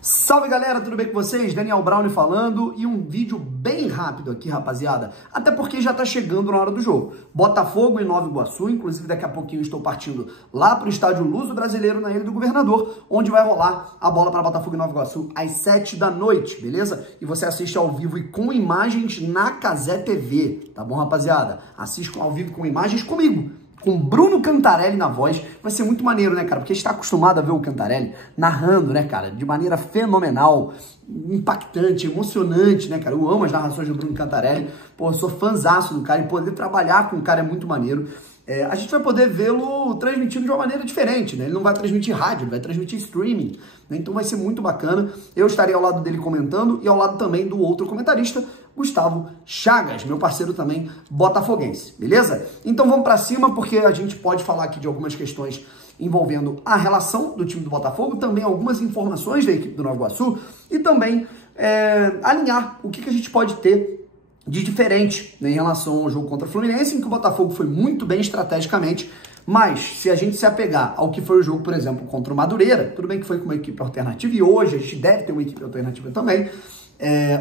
Salve galera, tudo bem com vocês? Daniel Brown falando e um vídeo bem rápido aqui, rapaziada, até porque já tá chegando na hora do jogo. Botafogo e Nova Iguaçu, inclusive daqui a pouquinho estou partindo lá pro estádio Luso Brasileiro na Ilha do Governador, onde vai rolar a bola para Botafogo e Nova Iguaçu às 7 da noite, beleza? E você assiste ao vivo e com imagens na Cazé TV, tá bom, rapaziada? Assiste ao vivo com imagens comigo, com Bruno Cantarelli na voz. Vai ser muito maneiro, né, cara? Porque a gente tá acostumado a ver o Cantarelli narrando, né, cara? De maneira fenomenal, impactante, emocionante, né, cara? Eu amo as narrações do Bruno Cantarelli. Pô, eu sou fãzaço do cara e poder trabalhar com o cara é muito maneiro. A gente vai poder vê-lo transmitindo de uma maneira diferente, né? Ele não vai transmitir rádio, ele vai transmitir streaming, né? Então vai ser muito bacana. Eu estarei ao lado dele comentando e ao lado também do outro comentarista, Gustavo Chagas, meu parceiro também botafoguense, beleza? Então vamos pra cima, porque a gente pode falar aqui de algumas questões envolvendo a relação do time do Botafogo, também algumas informações da equipe do Nova Iguaçu e também alinhar o que a gente pode ter de diferente, né, em relação ao jogo contra o Fluminense, em que o Botafogo foi muito bem estrategicamente, mas se a gente se apegar ao que foi o jogo, por exemplo, contra o Madureira, tudo bem que foi com uma equipe alternativa e hoje a gente deve ter uma equipe alternativa também,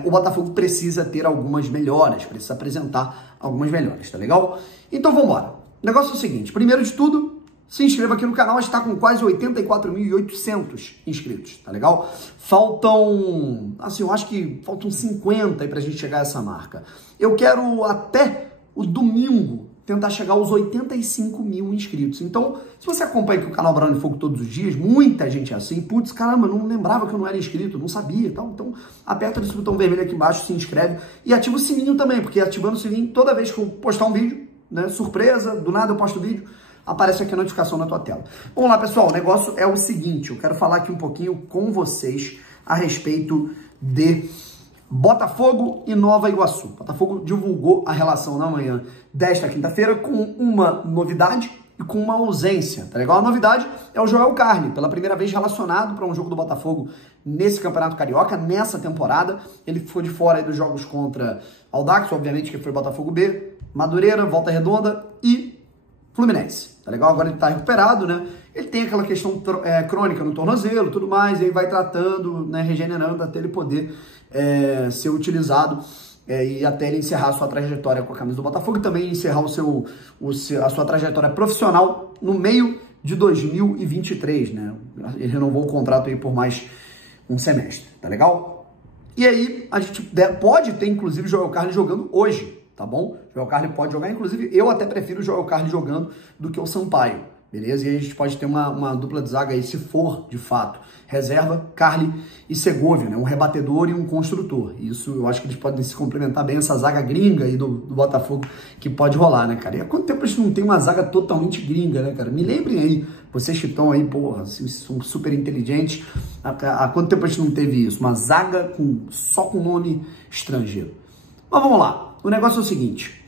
o Botafogo precisa ter algumas melhoras, precisa apresentar algumas melhoras, tá legal? Então vamos embora. O negócio é o seguinte, primeiro de tudo, se inscreva aqui no canal, a gente está com quase 84.800 inscritos, tá legal? Faltam, assim, eu acho que faltam 50 aí pra gente chegar a essa marca. Eu quero até o domingo tentar chegar aos 85 mil inscritos. Então, se você acompanha aqui o canal Brown de Fogo todos os dias, muita gente é assim, putz, caramba, não lembrava que eu não era inscrito, não sabia e tal. Então, aperta esse botão vermelho aqui embaixo, se inscreve e ativa o sininho também, porque ativando o sininho, toda vez que eu postar um vídeo, né, surpresa, do nada eu posto o vídeo, aparece aqui a notificação na tua tela. Vamos lá, pessoal, o negócio é o seguinte, eu quero falar aqui um pouquinho com vocês a respeito de Botafogo e Nova Iguaçu. Botafogo divulgou a relação na manhã desta quinta-feira com uma novidade e com uma ausência, tá legal? A novidade é o Joel Carli, pela primeira vez relacionado para um jogo do Botafogo nesse Campeonato Carioca, nessa temporada. Ele ficou de fora aí dos jogos contra Audax, obviamente que foi Botafogo B, Madureira, Volta Redonda e Fluminense, tá legal? Agora ele tá recuperado, né? Ele tem aquela questão crônica no tornozelo, tudo mais, e aí vai tratando, né, regenerando até ele poder ser utilizado e até ele encerrar a sua trajetória com a camisa do Botafogo e também encerrar a sua trajetória profissional no meio de 2023, né? Ele renovou o contrato aí por mais um semestre, tá legal? E aí a gente pode ter, inclusive, o Joel Carli jogando hoje, tá bom? O Joel Carli pode jogar, inclusive eu até prefiro o Joel Carli jogando do que o Sampaio, beleza? E aí a gente pode ter uma dupla de zaga aí, se for, de fato, reserva, Carli e Segovia, né? Um rebatedor e um construtor. Isso eu acho que eles podem se complementar bem, essa zaga gringa aí do Botafogo que pode rolar, né, cara? E há quanto tempo a gente não tem uma zaga totalmente gringa, né, cara? Me lembrem aí, vocês que estão aí, porra, são super inteligentes, há quanto tempo a gente não teve isso? Uma zaga só com nome estrangeiro. Mas vamos lá. O negócio é o seguinte,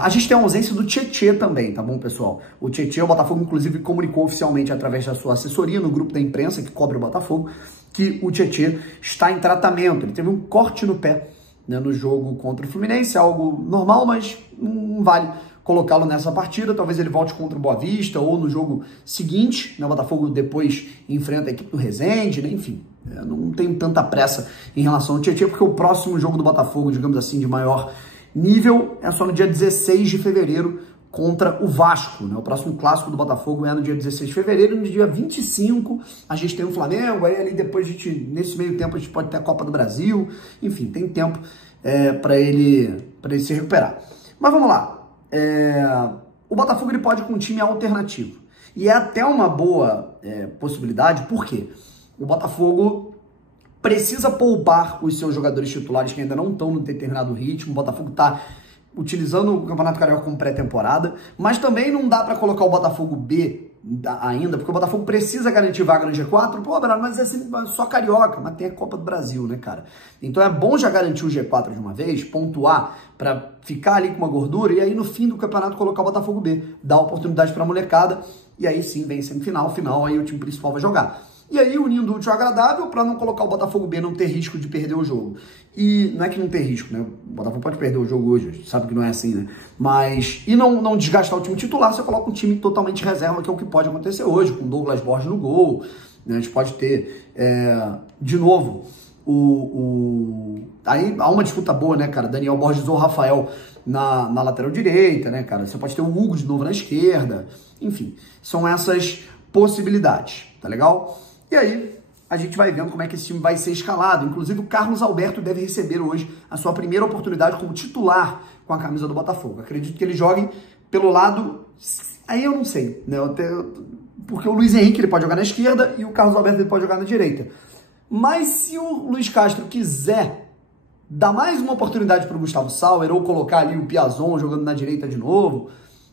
a gente tem a ausência do Tietê também, tá bom, pessoal? O Tietê, o Botafogo, inclusive, comunicou oficialmente através da sua assessoria no grupo da imprensa que cobre o Botafogo, que o Tietê está em tratamento. Ele teve um corte no pé, né, no jogo contra o Fluminense, algo normal, mas não vale colocá-lo nessa partida. Talvez ele volte contra o Boa Vista ou no jogo seguinte, né? O Botafogo depois enfrenta a equipe do Resende, né? Enfim, não tenho tanta pressa em relação ao Tietê, porque o próximo jogo do Botafogo, digamos assim, de maior nível, é só no dia 16 de fevereiro contra o Vasco, né? O próximo clássico do Botafogo é no dia 16 de fevereiro, e no dia 25 a gente tem o Flamengo, aí ali depois nesse meio tempo a gente pode ter a Copa do Brasil, enfim, tem tempo para ele se recuperar. Mas vamos lá, o Botafogo ele pode ir com um time alternativo, e é até uma boa possibilidade, por quê? O Botafogo precisa poupar os seus jogadores titulares que ainda não estão no determinado ritmo. O Botafogo está utilizando o Campeonato Carioca como pré-temporada, mas também não dá para colocar o Botafogo B ainda, porque o Botafogo precisa garantir vaga no G4. Pô, Brano, mas é assim, só Carioca, mas tem a Copa do Brasil, né, cara? Então é bom já garantir o G4 de uma vez, pontuar para ficar ali com uma gordura e aí no fim do campeonato colocar o Botafogo B, dar oportunidade para a molecada e aí sim vem semifinal, final, aí o time principal vai jogar. E aí, unindo o útil ao agradável para não colocar o Botafogo B, não ter risco de perder o jogo. E não é que não ter risco, né? O Botafogo pode perder o jogo hoje, a gente sabe que não é assim, né? Mas, e não desgastar o time titular, você coloca um time totalmente reserva, que é o que pode acontecer hoje, com Douglas Borges no gol, né? A gente pode ter de novo, aí há uma disputa boa, né, cara? Daniel Borges ou Rafael na lateral direita, né, cara? Você pode ter o Hugo de novo na esquerda. Enfim, são essas possibilidades, tá legal? E aí, a gente vai vendo como é que esse time vai ser escalado. Inclusive, o Carlos Alberto deve receber hoje a sua primeira oportunidade como titular com a camisa do Botafogo. Acredito que ele jogue pelo lado... Aí eu não sei, né? Porque o Luiz Henrique ele pode jogar na esquerda e o Carlos Alberto ele pode jogar na direita. Mas se o Luiz Castro quiser dar mais uma oportunidade para o Gustavo Sauer ou colocar ali o Piazon jogando na direita de novo,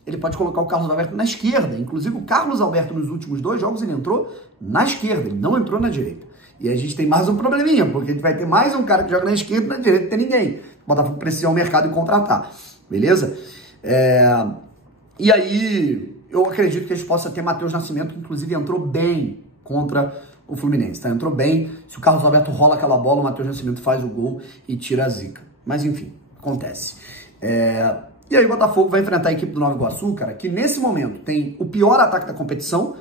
ele pode colocar o Carlos Alberto na esquerda. Inclusive, o Carlos Alberto, nos últimos 2 jogos, ele entrou na esquerda, ele não entrou na direita. E a gente tem mais um probleminha, porque a gente vai ter mais um cara que joga na esquerda e na direita não tem ninguém. O Botafogo precisa ir ao mercado e contratar, beleza? E aí, eu acredito que a gente possa ter Matheus Nascimento, que inclusive entrou bem contra o Fluminense, tá? Entrou bem. Se o Carlos Alberto rola aquela bola, o Matheus Nascimento faz o gol e tira a zica. Mas enfim, acontece. E aí o Botafogo vai enfrentar a equipe do Nova Iguaçu, cara, que nesse momento tem o pior ataque da competição,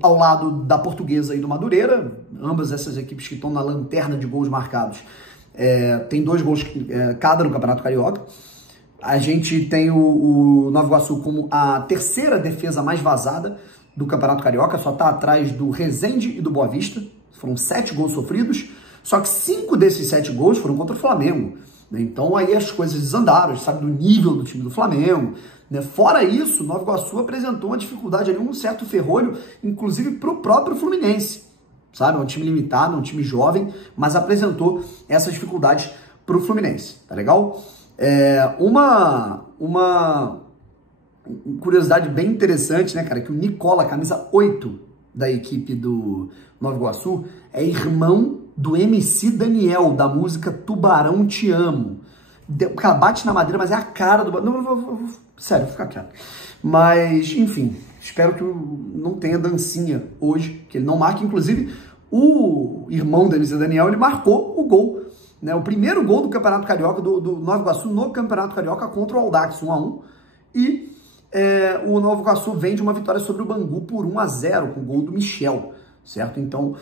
ao lado da Portuguesa e do Madureira, ambas essas equipes que estão na lanterna de gols marcados. Tem 2 gols cada no Campeonato Carioca. A gente tem o Nova Iguaçu como a terceira defesa mais vazada do Campeonato Carioca, só está atrás do Resende e do Boa Vista. Foram 7 gols sofridos, só que 5 desses 7 gols foram contra o Flamengo. Então aí as coisas desandaram, a gente sabe do nível do time do Flamengo. Né? Fora isso, o Nova Iguaçu apresentou uma dificuldade ali, um certo ferrolho, inclusive para o próprio Fluminense. Sabe, é um time limitado, é um time jovem, mas apresentou essas dificuldades para o Fluminense, tá legal? Uma curiosidade bem interessante, né, cara, que o Nicola, camisa 8 da equipe do Nova Iguaçu, é irmão do MC Daniel, da música Tubarão Te Amo. O cara bate na madeira, mas é a cara do... Sério, vou ficar quieto. Mas, enfim, espero que não tenha dancinha hoje, que ele não marque. Inclusive, o irmão do MC Daniel, ele marcou o gol, né? O primeiro gol do Campeonato Carioca, do Nova Iguaçu no Campeonato Carioca contra o Audax, 1-1. E o Nova Iguaçu vem de uma vitória sobre o Bangu por 1-0, com o gol do Michel, certo? Então,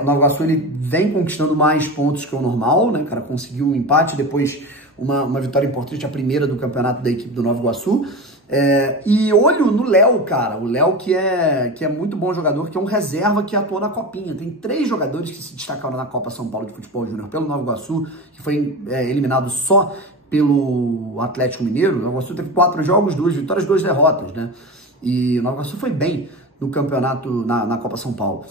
o Nova Iguaçu ele vem conquistando mais pontos que o normal, né, cara? Conseguiu um empate, depois uma vitória importante, a primeira do campeonato da equipe do Nova Iguaçu. E olho no Léo, cara. O Léo que é muito bom jogador, que é um reserva que atuou na Copinha. Tem 3 jogadores que se destacaram na Copa São Paulo de Futebol Júnior pelo Nova Iguaçu, que foi eliminado só pelo Atlético Mineiro. O Nova Iguaçu teve 4 jogos, 2 vitórias, 2 derrotas, né? E o Nova Iguaçu foi bem no campeonato, na Copa São Paulo.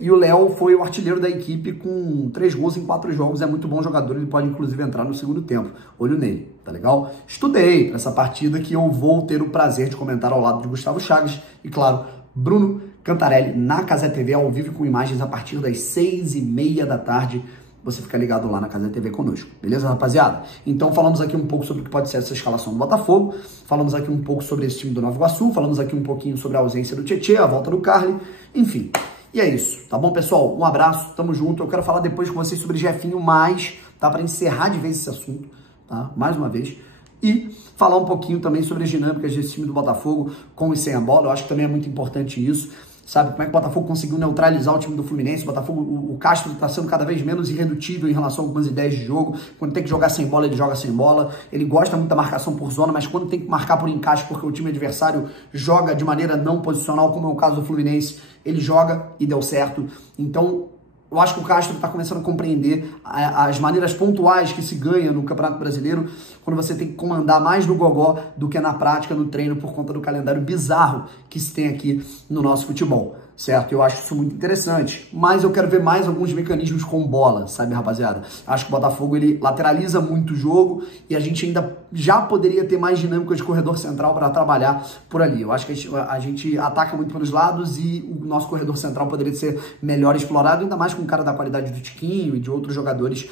E o Léo foi o artilheiro da equipe com 3 gols em 4 jogos. É muito bom jogador, ele pode inclusive entrar no segundo tempo. Olho nele, tá legal? Estudei essa partida que eu vou ter o prazer de comentar ao lado de Gustavo Chagas e, claro, Bruno Cantarelli na Cazé TV ao vivo com imagens a partir das 6h30 da tarde. Você fica ligado lá na Cazé TV conosco, beleza, rapaziada? Então falamos aqui um pouco sobre o que pode ser essa escalação do Botafogo, falamos aqui um pouco sobre esse time do Nova Iguaçu, falamos aqui um pouquinho sobre a ausência do Tietê, a volta do Carly, enfim... E é isso, tá bom, pessoal? Um abraço, tamo junto. Eu quero falar depois com vocês sobre Jefinho mais, tá? Para encerrar de vez esse assunto, tá? Mais uma vez. E falar um pouquinho também sobre as dinâmicas desse time do Botafogo com e sem a bola. Eu acho que também é muito importante isso. Sabe, como é que o Botafogo conseguiu neutralizar o time do Fluminense? O Botafogo, o Castro está sendo cada vez menos irredutível em relação a algumas ideias de jogo. Quando tem que jogar sem bola, ele joga sem bola. Ele gosta muito da marcação por zona, mas quando tem que marcar por encaixe, porque o time adversário joga de maneira não posicional, como é o caso do Fluminense, ele joga e deu certo. Então, eu acho que o Castro está começando a compreender as maneiras pontuais que se ganha no Campeonato Brasileiro, quando você tem que comandar mais no gogó do que na prática, no treino, por conta do calendário bizarro que se tem aqui no nosso futebol, certo? Eu acho isso muito interessante, mas eu quero ver mais alguns mecanismos com bola, sabe, rapaziada? Acho que o Botafogo, ele lateraliza muito o jogo e a gente ainda já poderia ter mais dinâmica de corredor central para trabalhar por ali. Eu acho que a gente ataca muito pelos lados e o nosso corredor central poderia ser melhor explorado, ainda mais com um cara da qualidade do Tiquinho e de outros jogadores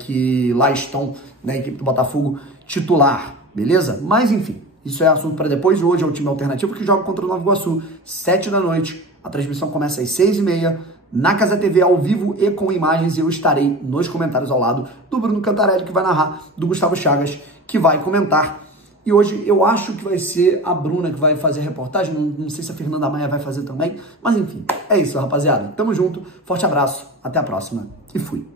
que lá estão na equipe do Botafogo titular, beleza? Mas enfim, isso é assunto para depois. Hoje é o time alternativo que joga contra o Nova Iguaçu, 7 da noite. A transmissão começa às 6h30, na Cazé TV, ao vivo e com imagens. E eu estarei nos comentários ao lado do Bruno Cantarelli, que vai narrar, do Gustavo Chagas, que vai comentar. E hoje eu acho que vai ser a Bruna que vai fazer a reportagem, não sei se a Fernanda Maia vai fazer também, mas enfim, é isso, rapaziada. Tamo junto, forte abraço, até a próxima e fui.